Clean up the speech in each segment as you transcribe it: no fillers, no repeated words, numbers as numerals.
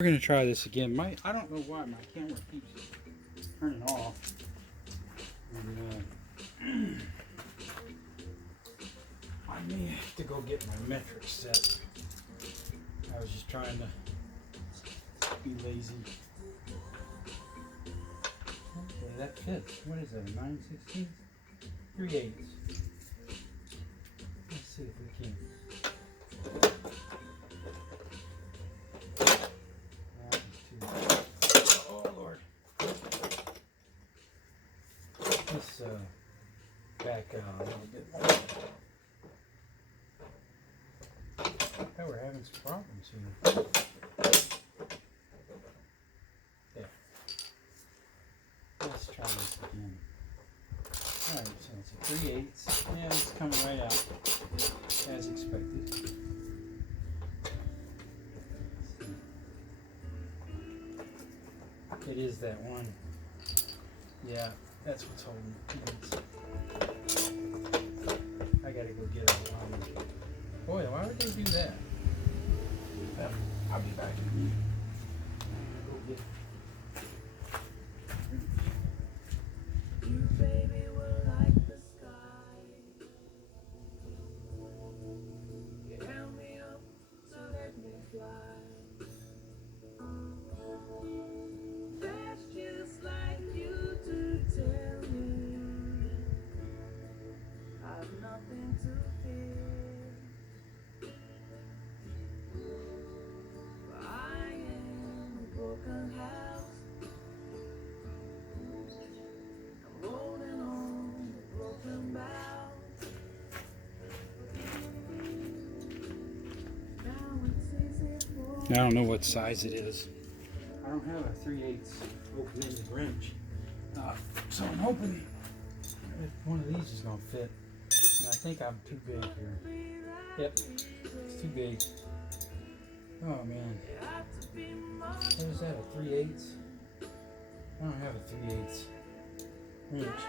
We're gonna try this again. I don't know why my camera keeps turning off. And, I may have to go get my metric set. I was just trying to be lazy. Okay, that fits. What is that? A 9/16? 3/8. Let's see if we can. Oh Lord. Let's back out a little bit more. Oh, we're having some problems here. There. Let's try this again. Alright, so it's a 3/8. Yeah, it's coming right out as expected. It is that one. Yeah, that's what's holding it. I gotta go get it. Boy, why would they do that? I'll be back. Go get it. You, baby, were like the sky. You held me up to let me fly. That's just like you to tell me I've nothing to fear. I am a broken house. I'm holding on to broken bows. Now it's easy for I don't know what size it is. I don't have a 3/8 open-ended wrench. So I'm hoping that one of these is going to fit. And I think I'm too big here. Yep, it's too big. Oh man. What is that, a 3/8? I don't have a 3/8 wrench.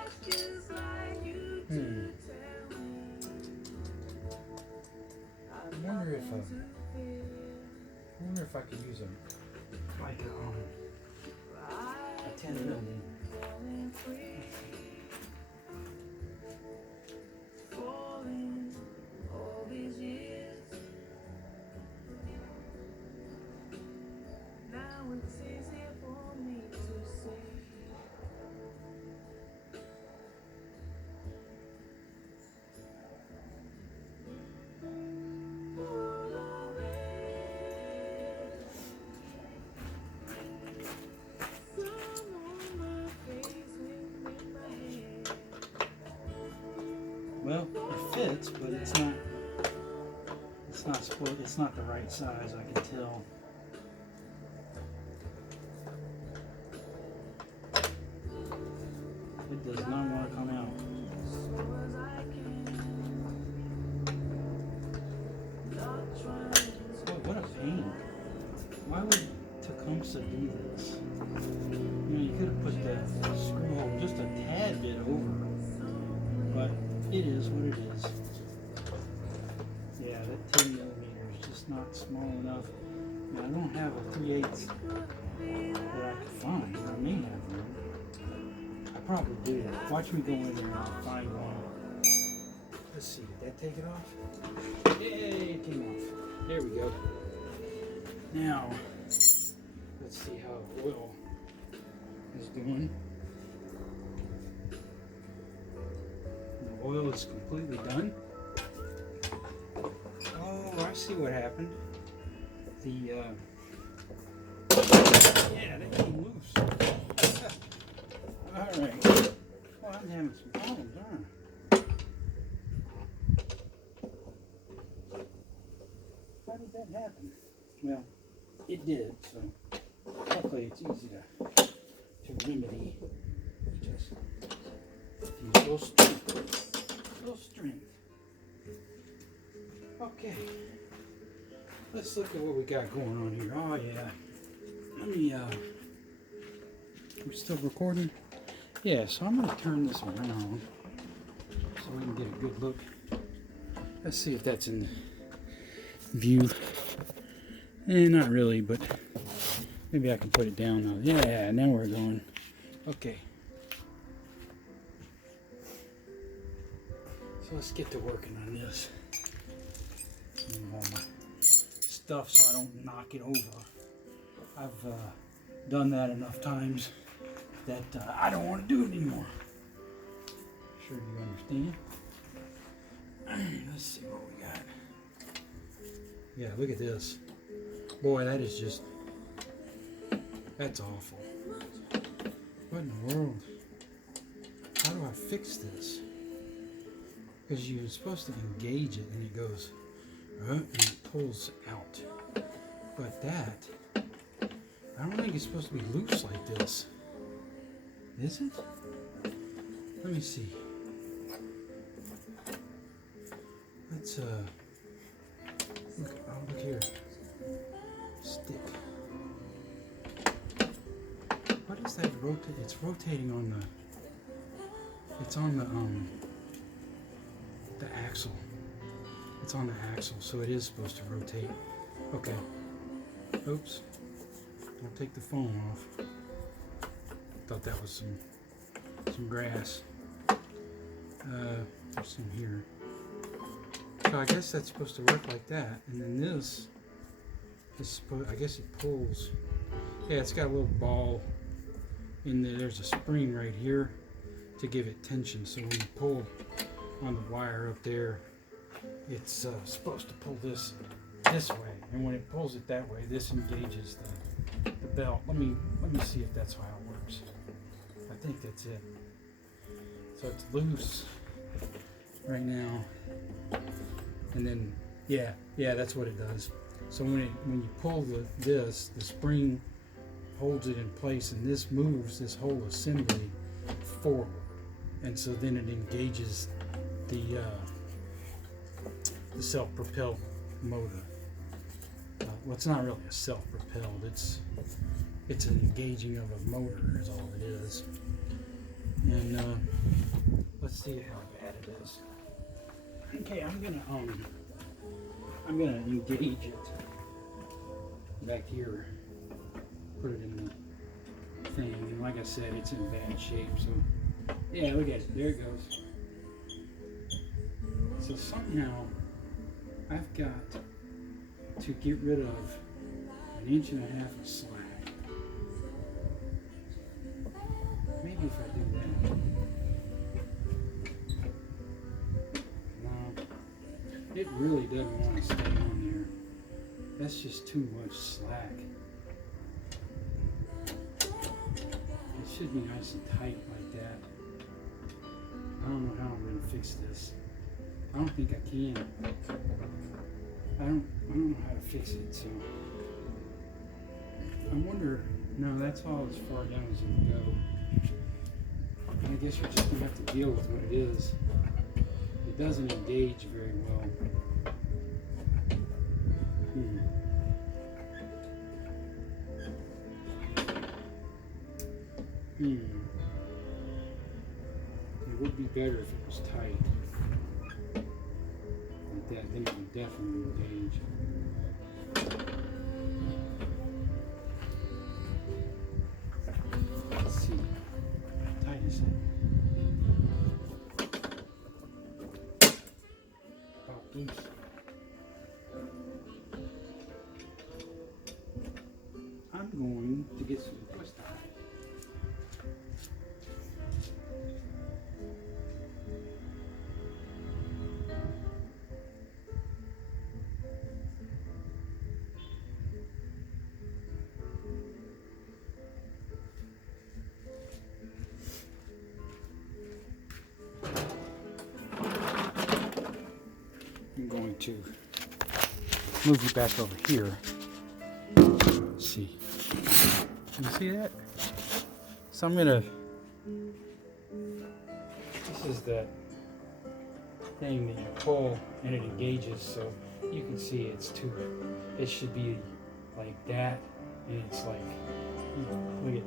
I wonder if I could use a 10 millimeter. All these years, now it's easy for me to see. Well, it fits, but it's not sport. It's not the right size. I can tell. It does not want to come out. Boy, what a pain! Why would Tecumseh do this? You know, you could have put the screw hole just a tad bit over, but it is what it is. Yeah, that 10 millimeter is just not small enough. Now, I don't have a 3/8 that I could find. I may have one. I probably do. Watch me go in there and I'll find one. Let's see, did that take it off? Yay, it came off. There we go. Now, let's see how the oil is doing. The oil is completely done. Oh, I see what happened. Yeah, that came loose. All right. Well, I'm having some problems, aren't I? How did that happen? Well, it did. So, luckily, it's easy to remedy. Just use a little strength. A little strength. Okay. Let's look at what we got going on here. Oh yeah. Let me we're still recording? Yeah, so I'm gonna turn this around so we can get a good look. Let's see if that's in view. Not really, but Maybe I can put it down now. Yeah, now we're going. Okay. So let's get to working on this. Move all my stuff so I don't knock it over. I've done that enough times that I don't want to do it anymore. Sure you understand? Let's see what we got. Yeah, look at this. Boy, that is just, that's awful. What in the world? How do I fix this? Because you're supposed to engage it and it goes, and it pulls out. But that, I don't think it's supposed to be loose like this. Is it? Let me see. Let's look, oh, look here. Stick. What is that rotate? It's rotating on the, it's on the axle. It's on the axle, so it is supposed to rotate. Okay. Oops. I'll take the phone off. Thought that was some grass. There's some here. So I guess that's supposed to work like that, and then this is supposed, I guess it pulls. Yeah, it's got a little ball in there. There's a spring right here to give it tension. So when you pull on the wire up there, it's supposed to pull this way, and when it pulls it that way, this engages the belt. Let me see if that's how it works. I think that's it. So it's loose right now, and then yeah, that's what it does. So when you pull the spring holds it in place, and this moves this whole assembly forward, and so then it engages the self-propelled motor. Well, it's not really a self-propelled. It's an engaging of a motor is all it is. And let's see how bad it is. Okay, I'm gonna engage it back here. Put it in the thing. And like I said, it's in bad shape. So yeah, look at it. There it goes. So somehow I've got to get rid of 1.5 inches of slack. Maybe if I do that. No, it really doesn't want to stay on there. That's just too much slack. It should be nice and tight like that. I don't know how I'm going to fix this. I don't think I can. I don't know how to fix it, so I wonder. No, that's all as far down as it can go. I guess you're just gonna have to deal with what it is. It doesn't engage very well. It would be better if it was tight. Like that, then it would definitely engage. Let's see. How tight is it? About loose. I'm going to get some twist tie. I'm going to move you back over here. Let's see. Can you see that? So I'm gonna. This is the thing that you pull and it engages, so you can see it's too. It should be like that, and it's like, look at.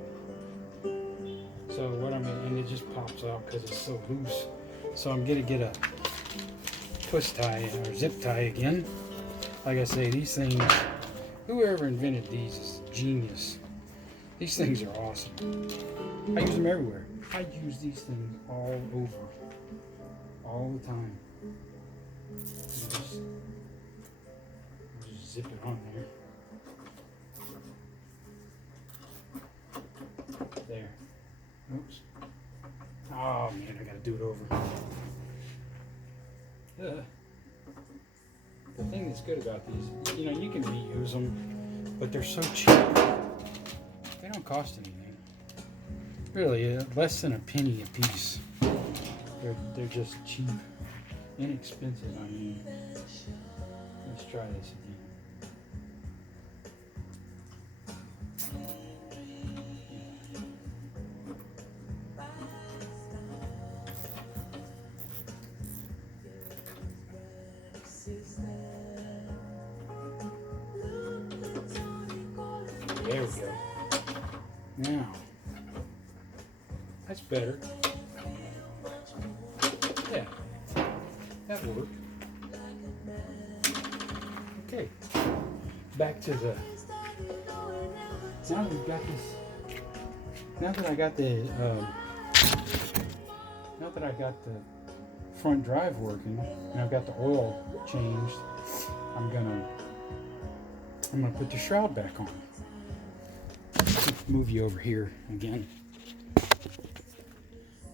So what I'm gonna, and it just pops out because it's so loose. So I'm gonna get a twist tie or zip tie again. Like I say, these things, whoever invented these is genius. These things are awesome. I use them everywhere. I use these things all over, all the time. Just zip it on there. There. Oops. Oh man, I gotta do it over. The thing that's good about these, you know, you can reuse them, but they're so cheap. They don't cost anything. Really, less than a penny a piece. They're just cheap, inexpensive. I mean, let's try this again. There we go. Now, that's better. Yeah, that worked. Okay, back to the. Now that we've got this. Now that I got the. Now that I got the front drive working, and I've got the oil changed, I'm gonna put the shroud back on. Move you over here again.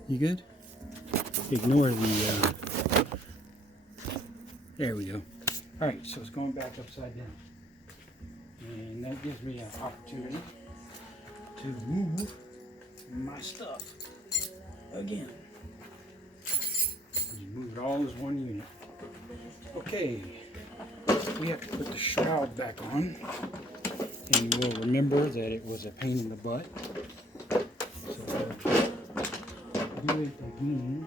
You good? Ignore the. There we go. All right, so it's going back upside down, and that gives me an opportunity to move my stuff again. You move it all as one unit. Okay, we have to put the shroud back on. And you will remember that it was a pain in the butt. So we'll do it again.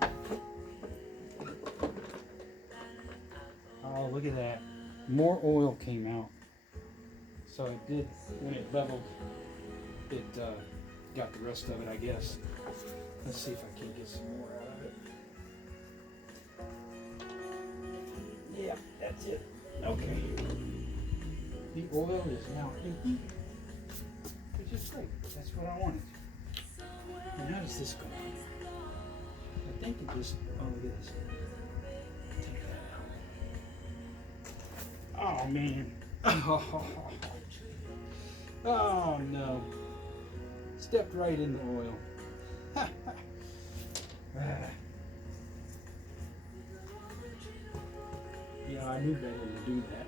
Oh, look at that. More oil came out. So it did, when it leveled, it got the rest of it, I guess. Let's see if I can get some more out of it. Yeah, that's it. Okay. The oil is now empty, which is great. That's what I wanted. And how does this go? I think it just, oh, look at this. Take that out. Oh, man. Oh, no. Stepped right in the oil. Yeah, I knew better to do that.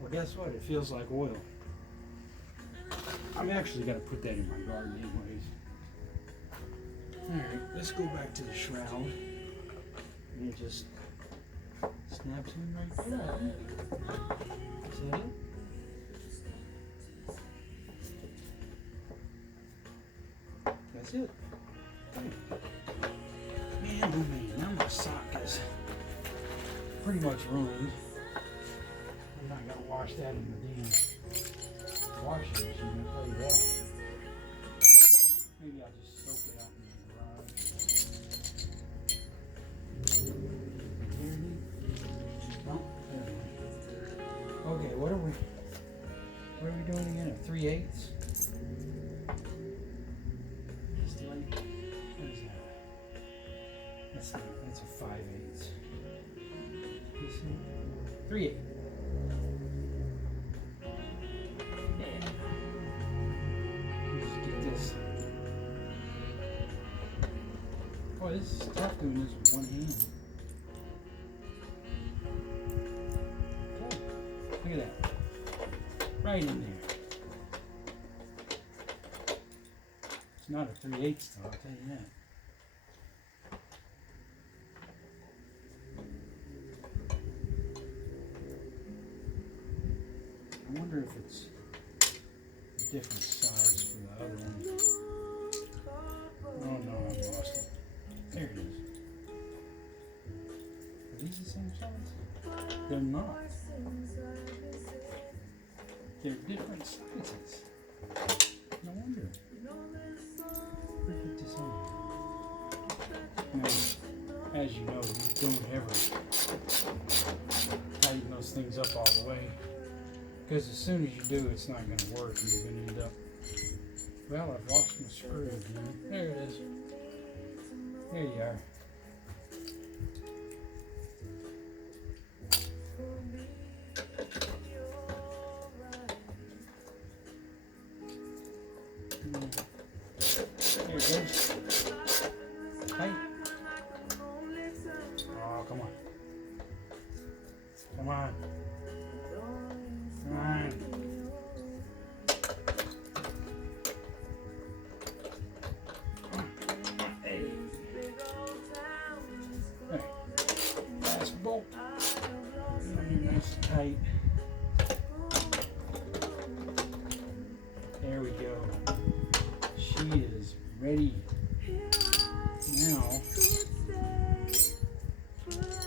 Well, guess what? It feels like oil. I'm actually going to put that in my garden anyways. Alright, let's go back to the shroud. And it just snaps in right there. Is that it? That's it. Okay. Man, oh man, now my sock is pretty much ruined. I'm not gonna wash that in the damn washing machine, I'll tell you that. Maybe I'll just soak it out in the garage. No, there we go. Okay, what are we doing again? A 3/8? Just like, what is that? That's a 5/8. You see? 3/8. Yeah. Let's get this. Boy, this is tough doing this with one hand. Okay. Look at that. Right in there. It's not a 3/8 though, I'll tell you that. I wonder if it's a different size from the other one. Oh no, I've lost it. There it is. Are these the same size? They're not. They're different sizes. No wonder. Look at this on. Now, as you know, you don't ever tighten those things up all the way. Because as soon as you do, it's not going to work, and you're going to end up. Well, I've lost my screw again. There it is. There you are. There it goes. Hey. Oh, come on. Come on. Come on. Hey. Hey. Last bolt. Nice and tight. There we go. She is ready. Now,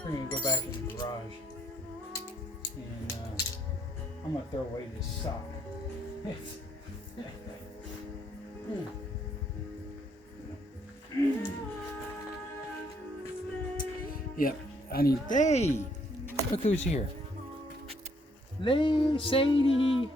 we're going to go back in the garage. And I'm going to throw away this sock. Yep, I need. Hey! Look who's here. Sadie!